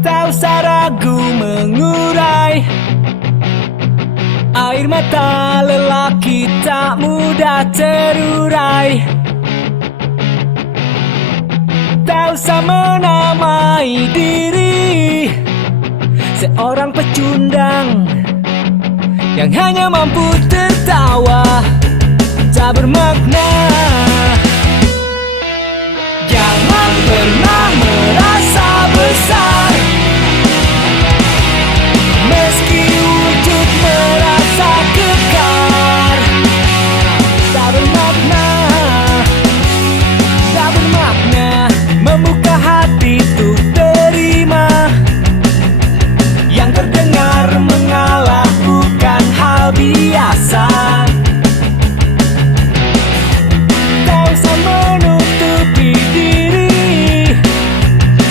Tak usah ragu mengurai air mata lelaki tak mudah terurai. Tak usah menamai diri seorang pecundang yang hanya mampu tertawa tak bermakna. Jangan pernah merasa besar meski wujud merasa kekar. Tak bermakna, tak bermakna membuka hati untuk terima. Yang terdengar mengalah bukan hal biasa. Tak usah menutupi diri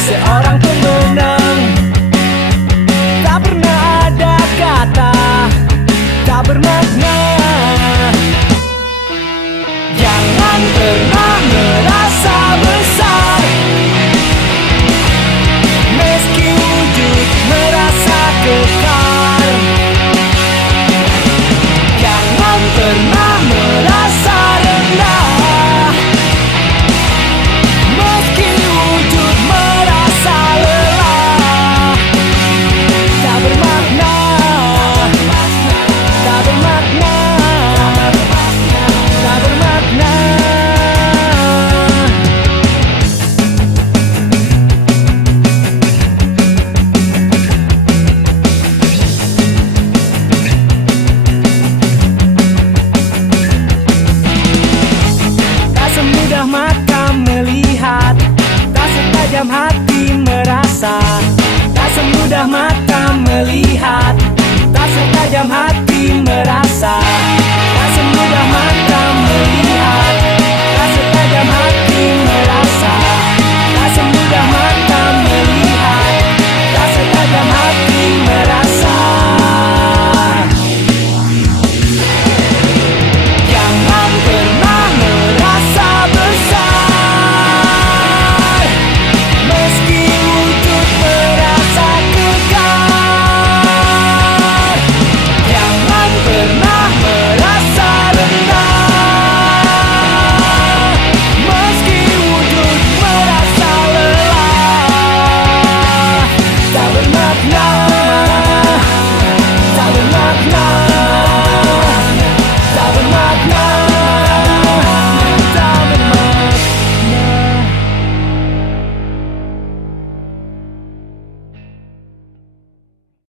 seorang pemenang. Tak pernah ada kata tak bermakna. Jangan pernah merasa besar meski wujud merasa kekar. Jangan pernah merasa rendah meski wujud merasa lelah. Tak bermakna, tak bermakna, tak bermakna. Tak semudah mata melihat, tak setajam hati merasa. Tak semudah mata melihat, tak setajam hati merasa.